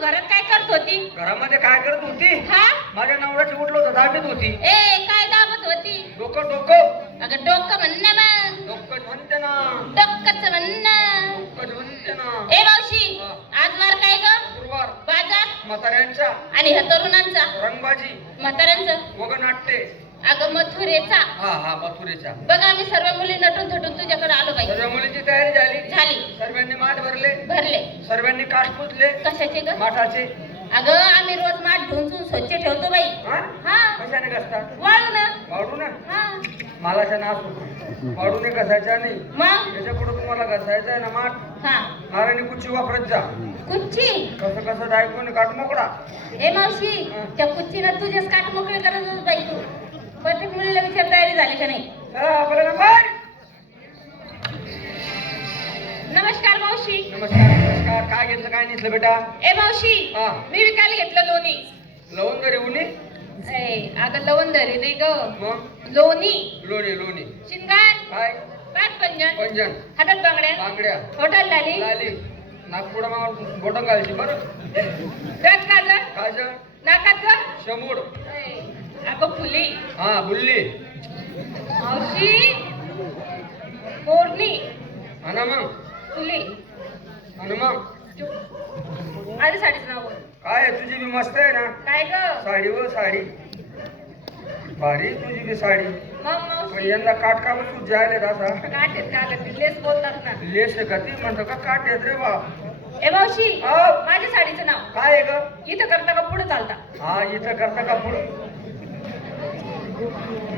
घरात काय करत होती? घरामध्ये काय करत होती? हा? माझ्या नवऱ्याची उठलो होतं दाबीत होती. ए काय दाबत होती? डोकं डोकं अगं डोकं म्हण ना मग. डोकं म्हणते ना. डोकंच म्हण ना. डोकं म्हणते ना. ए मावशी हा. आज वार काय ग? गुरुवार. बाजार म्हाताऱ्यांचा आणि ह्या तरुणांचा रंगबाजी म्हाताऱ्यांचं वगनाट्ये. अगं मथुरेचा. हा हा मथुरेचा. बघ आम्ही सर्व मुली नटून थटून तुझ्याकडे आलो बाई. सर्व मुलीची तयारी झाली. झाली. सर्वांनी माठ भरले. भरले. सर्वांनी काष्ट पुसले. कशाचे ग? माठाचे. अगं आम्ही रोज माठ धुवून स्वच्छ ठेवतो बाई. हा हा कशाने घसतात? वाळू ना. वाढू ना. हा मालाच्या नाश होतो. वाढूने घसायचा नाही. मग त्याच्या पुढे तुम्हाला घसायचं आहे ना माठ. हा नारायणी कुच्ची वापरत जा. कुच्ची. कसं कसं ऐकून काट मोकळा. ए मावशी त्या कुच्चीनं तुझ्याच काट मोकळे करत होत बाई तू. प्रत्येक मुलीला विचार तयारी झाली का नाही? चला आपला नंबर. नमस्कार मावशी. नमस्कार नमस्कार. काय घेतलं काय नेसलं बेटा? ए मावशी हा. मी विकायला घेतलं लोणी. लवंग तरी उनी. अगं लवंदरी नाही ग, मग लोणी. लोणी लोणी. शिंगार काय? पाच पंजन पंजन. हातात बांगड्या बांगड्या. होटल लाली लाली. नागपुडा माग बोटं घालची बरं. गट काजळ काजळ. नाकात शमूड. अगं फुली. हा बुल्ली. मावशी पोरणी आणि मग फुली. आणि मग माझ्या साडीचं नाव बोल. काय आहे? तुझी बी मस्त आहे ना काय ग? साडी. व साडी भारी तुझी बी साडी. मग पण मावशी यंदा काट का बसून जायला असा काट आहेत का ग? लेस बोलतात ना. लेस का ती म्हणतो का काट येत रे बा. ए मावशी हा. माझ्या साडीचं नाव. काय आहे ग? इथं करता का पुढे चालता? हा इथं करता का पुढं?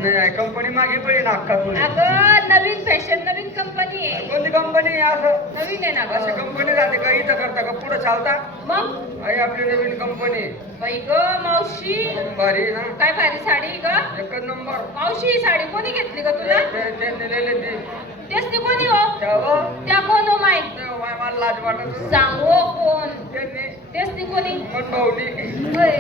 नाही कंपनी मागे पडी नाका तुला. अगं नवीन फॅशन नवीन कंपनी आहे. कोणती कंपनी असं? नवीन आहे ना अशी गं. कंपनी जाते का? इथं करता का पुढं चालता? मग आहे आपली नवीन कंपनी. बाई ग मावशी भारी ना. काय भारी साडी ग. एकच नंबर. मावशी ही साडी कोणी घेतली ग तुला? ते दिलेले ते तेच ती कोणी हो? त्यावर त्या कोण हो माय? मला लाज वाटत सांगो कोण? त्यांनी तेच ती कोणी? मन भावली. होय.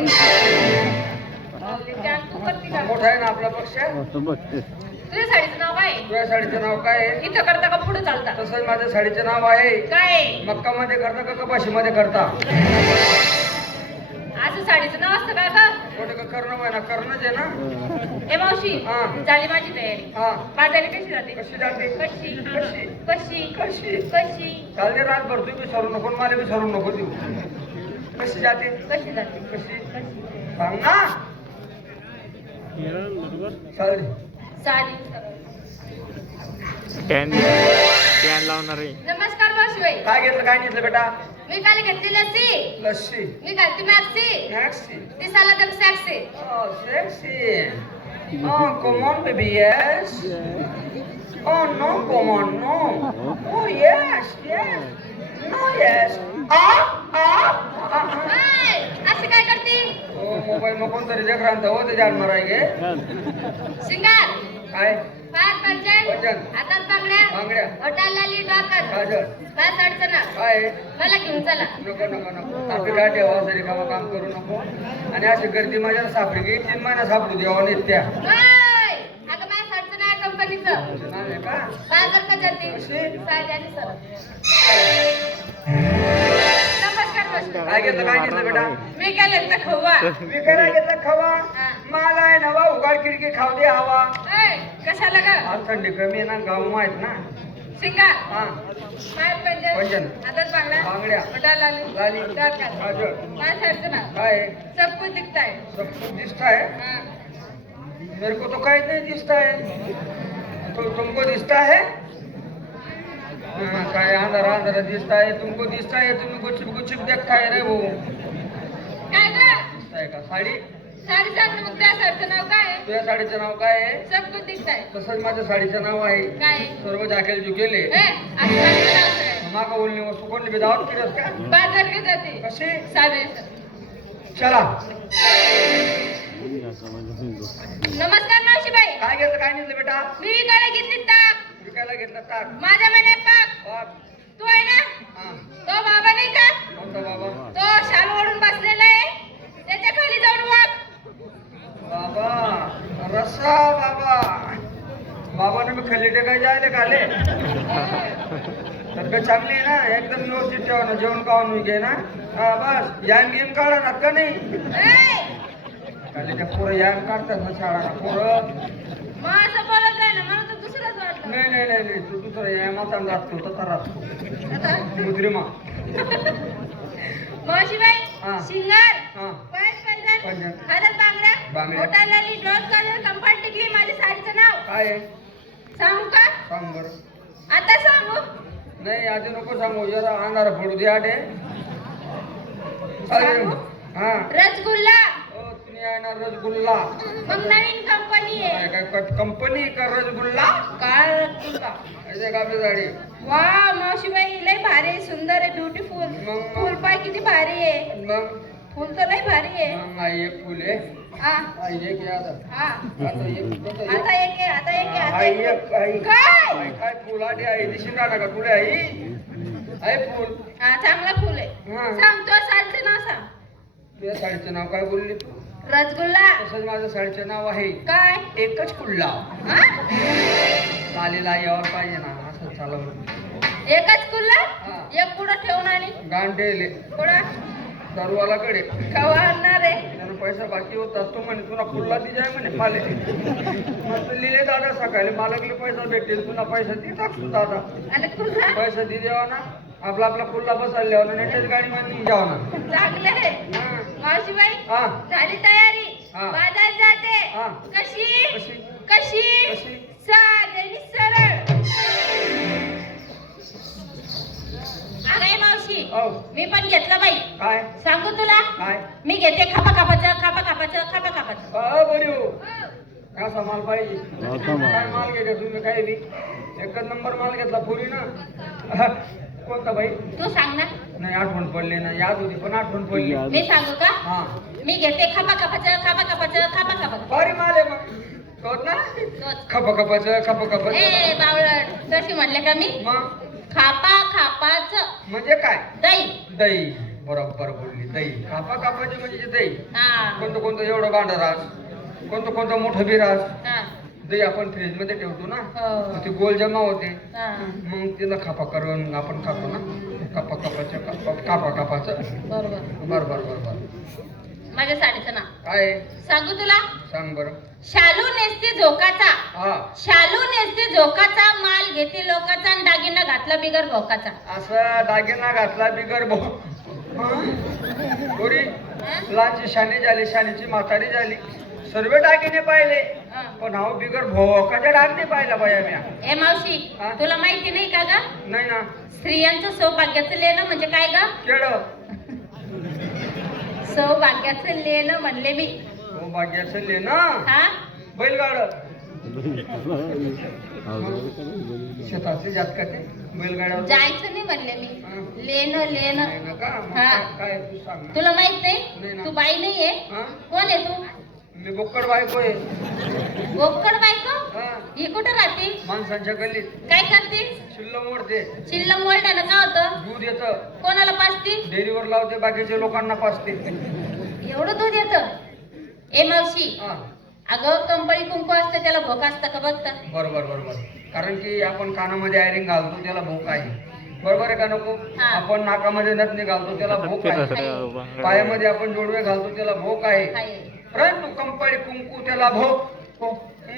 माऊली, त्या तू करती का? मोठा आहे ना आपला पक्ष. तुझ्या साडीचं नाव काय? तुझ्या साडीचं नाव काय आहे? इथं करता का पुढे चालता? तसंच माझ्या साडीचं नाव आहे. काय मक्का मध्ये करता का कपाशी मध्ये करता? असं साडीचं नाव असतं का ग? कुठे का करणं आहे ना? करणंच आहे ना. ए मावशी हा. झाली माझी तयारी. हा बाजारी कशी जाते? कशी जाते? कशी कशी कशी कशी कशी चालते रात भर तू विसरू नको मला विसरू नको देऊ. कशी जाते? कशी जाते? कशी कशी सांग ना. चालते. साडी. कॅन लावणार आहे. नमस्कार मावशीबाई. काय घेतलं काय घेतलं बेटा? मी काल घेतली लस्सी. लस्सी. मी घालती मॅक्सी. टॅक्सी. ती साला तर sexy. Oh, sexy. Oh, come on, baby, yes. Oh, no, come on, no. Oh, yes, yes. No, yes. हाय, असं काय करती? Oh, मोबाईल मग कोणतरी जगरांत हो ते जाण माराय गे. शिंगार काय? पाच पंजन पंजन. हातात बांगड्या बांगड्या. होटाल लाली डोक्यात काजळ. पाच अडचण. काय? मला घेऊन चला. नको नको नको. आपली गाठ ठेवा तरी काम करू नको. आणि अशी गर्दी माझ्या सापडी गे 3 महिना सापडू द्यावा नित्या. हाय, अगं माझ्या अडचण आहे कंपनीचं. नाव आहे का? बाजार का जाते? कशी? साडी आणि सरळ. नमस्कार मावशी. काय घेतलं काय घेतलं बेटा? मी काय घेतलं खवा. विकायला घेतलं खवा. हा. मला आहे नवा उगाड खिडकी खाऊ दे हवा. ऐ, कशाला ग? आज थंडी कमी आहे ना गाव माहित ना. शिंगार हा पाच पंजन पंजन. हातात बांगड्या बांगड्या. होटाल लाली लाली. डोक्यात काजळ. माझ्या अडचण आहे. काय है? सब कुछ दिखता है. सब कुछ दिखता है? हाँ. मेरे को तो कहीं नहीं दिखता है. तो तुमको दिखता है? हाँ, काय अंधारा अंधारा दिखता है. तुमको दिखता है. तुम्ही गुच्छिप देखता है रे वो. काय ग? दिखता है का? साडी. साडी सांग ना मग त्या साडीचं नाव काय आहे? तुझ्या साडीचं नाव काय आहे? सब कुछ दिखता है. तसंच माझ्या साडीचं नाव आहे. काय आहे? सर्व झाकेल झुकेले. ए, असं साडीचं नाव काय आहे? मागा बोलणे वस्तू कोणली बी दावत फिरस का? बाजार के जाते. कशी? साधे. चला. नमस्कार मावशीबाई. काय घेतलं काय नेलं बेटा? मी विकायला घेतली ताक. विकायला घेतलं ताक. माझ्या मने पाक. पाक. तू आहे ना? हा. तो बाबा नाही का? कोणता बाबा? तो शाल ओढून बसलेला आहे. त्याच्या खाली जाऊन वाग. बाबा रस्सा बाबा. बाबाने मी खाली टेकाय जायले खाले. तर तब्येत चांगली आहे ना? एकदम व्यवस्थित ठेवा ना, जेवण खाऊन घे ना. हा बस, यान गेम काढा ना का नाही? त्या पोरं यान काढतात ना शाळा पोरं. मग असं बोलत आहे ना, मला तर दुसरंच वाटलं. नाही तू दुसरा या मातान राहतो तसा राहतो आता मुद्रिमा. मावशीबाई, हा. शिंगार, हा. पायात पैंजण, पैंजण. हातात बांगड्या, बांगड्या. बोटाला लाली, डोळ्यात काजळ, कंपाट टिकली, माझ्या साडीचं नाव काय आहे? सांगू का? सांग बरं. आता सांगू? नाही आधी नको सांगू, जरा अंधारा पडू दे आडे. सांगू? हा. रसगुल्ला. तुम्ही आहे ना रसगुल्ला. मग नवीन कंपनी आहे. काय कंपनी का रसगुल्ला? काय रसगुल्ला? ऐसे का आपली गाडी? वा मावशीबाई, लय भारी आहे, सुंदर आहे, ब्युटिफुल. मग- फुल पाय किती भारी आहे. मग फुल तर लय भारी आहे. मग आई एक फुल आहे. हा आई एक आहे आता. हा आता एक आता एक आहे, आता एक आहे, आता आई एक एक आई. आहे. काय? आई काय फुल आली आई दिसून राहिला का तुला आई? आई फुल. हा चांगला फुल आहे. हा. सांगतो साडीचं नाव सांग. तुझ्या साडीचं नाव काय बोलली तू? रसगुल्ला. तसंच माझं साडीचं नाव आहे काय? एकच कुल्ला. हा? चालेला यावर पाहिजे ना असं चालवलं. एकच कुल्ला? हा. एक कुठं ठेवून आली? गांडेले कुठं? दारूवालाकडे कवा आणणार आहे? त्यानं पैसा बाकी होता तो म्हणे तुला कुल्ला दी जाय म्हणे पाले. मग लिहिले दादा सकाळी मालकले पैसा भेटेल तुला पैसा दे टाकतो दादा. आणि कुल्ला? पैसा दे द्यावा ना आपला कुल्ला बसायला नेटेच गाडी मध्ये जावा ना. चांगलं आहे. हा. मावशीबाई, हा. झाली तयारी? हा. बाजारात जाते. हा. कशी? कशी? कशी? कशी? साधी आणि सरळ. अगं मावशी, औ मी पण घेतलं बाई. काय सांगू तुला? काय मी घेते खापा खापाचं. बरी हो कसा माल पाहिजे? काय माल घेते तुम्ही? काय बी एकच नंबर माल घेतला पुरी ना. कोणता बाई? तू सांग ना. नाही आठवण पडली ना, याद होती पण आठवण पडली. मी सांगू का? हा मी घेते खापा खापाचं. भारी माल आहे मग कळत ना. तोच. खपाचं ए बावळट, कशी म्हणले का मी? मग खापा खापाचं म्हणजे काय? दही. दही. बरोबर बोलली. दही कापाची म्हणजे दही. हा कोणतं एवढं भांडं रास, कोणतं मोठं बी रास. हा दही आपण फ्रीज मध्ये ठेवतो ना, हो. मग ते गोल जमा होते. हा. मग तिला खापा करून आपण खातो ना. कापाचं. बरोबर. बरोबर. माझ्या साडीचं नाव काय सांगू तुला? सांग बरं. शालू नेसते झोकाचा. हा शालू नेसते झोकाचा, माल घेते लोकाचा, आणि दागिना घातला बिगर भोकाचा. असं दागिना घातला बिगर गोरी लहानची शाणी झाली, शाणीची म्हातारी झाली, सर्व दागिने पाहिले हा. पण हा बिगर भोकाच्या डाग नाही पाहिला बाया म्या. ए मावशी, हा? तुला माहिती नाही का ग? नाही ना. स्त्रियांचं सौभाग्याचं लेणं म्हणजे काय ग? केळ सौभाग्याचं लेणं म्हणले मी. हो भाग्याचं ले ना. हा बैलगाड शेतातली जात का ते बैलगाड्यावर जायचं नाही म्हणले हा. मी. लेणं. नाही ना का? मग हा. काय तू सांग ना. तुला माहित नाही नाही? ना. तू बाई नाहीये. हा? कोण आहे तू? मी बोक्कड बायको आहे. गोपकड बायको? हा. ही कुठं राहते? माणसांच्या गल्लीत काय करते? शिल्ल मोडते, चिल्लम मोलण्यानं काय होतं? दूध येतं, कोणाला पाजते? डेअरीवर लावते, बाकीच्या लोकांना पाजते. एवढं दूध येतं? ए मावशी, हा अगं कंपळी कुंकू असतं, त्याला भोक असतं का बघता? बरोबर. कारण की आपण कानामध्ये आयरिंग घालतो त्याला भोक आहे. बरोबर आहे का नको? हा. आपण नाकामध्ये नथनी घालतो त्याला भोक आहे. पायामध्ये आपण जोडवे घालतो त्याला भोक आहे. आहे. परंतु कंपळी कुंकू त्याला भोक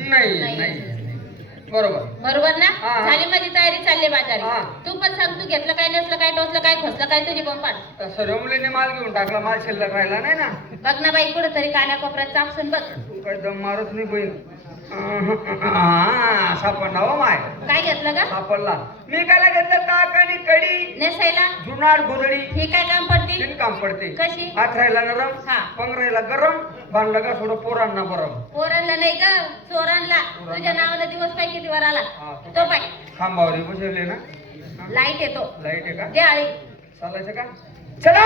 नाही. बरोबर. बरोबर ना? हा. झाली माझी तयारी, चालली हा. बाजारी. तू पण सांग, तू घेतलं काय, नेसलं काय, टोचलं काय, खोसलं काय, तुझी बोंबाट. तर सर्व मुलीने माल घेऊन टाकला, माल शिल्लक राहिला नाही ना. बघ ना बाई, कुठं तरी कानाकोपऱ्यात चापसून बघ. तू काय दम मारत नाही बहीण. सापडला हो माय. काय घेतलं का? सापडला. मी काय घेतलं ताक आणि कढी, नेसायला? जुनाड गोधडी. ही काय काम पडती? तीन काम पडते. कशी? हात राहिला नरम, हा. पंग राहिला गरम, बांधला का थोडं पोरांना बरं. पोरांना नाही ग, चोरांना. तुझ्या नावानं दिवस पाय किती वर आला? हा. तो पाय खांबावर बसवले ना. लाईट येतो. लाईट आहे का? दे आळी. चालायचं का? चला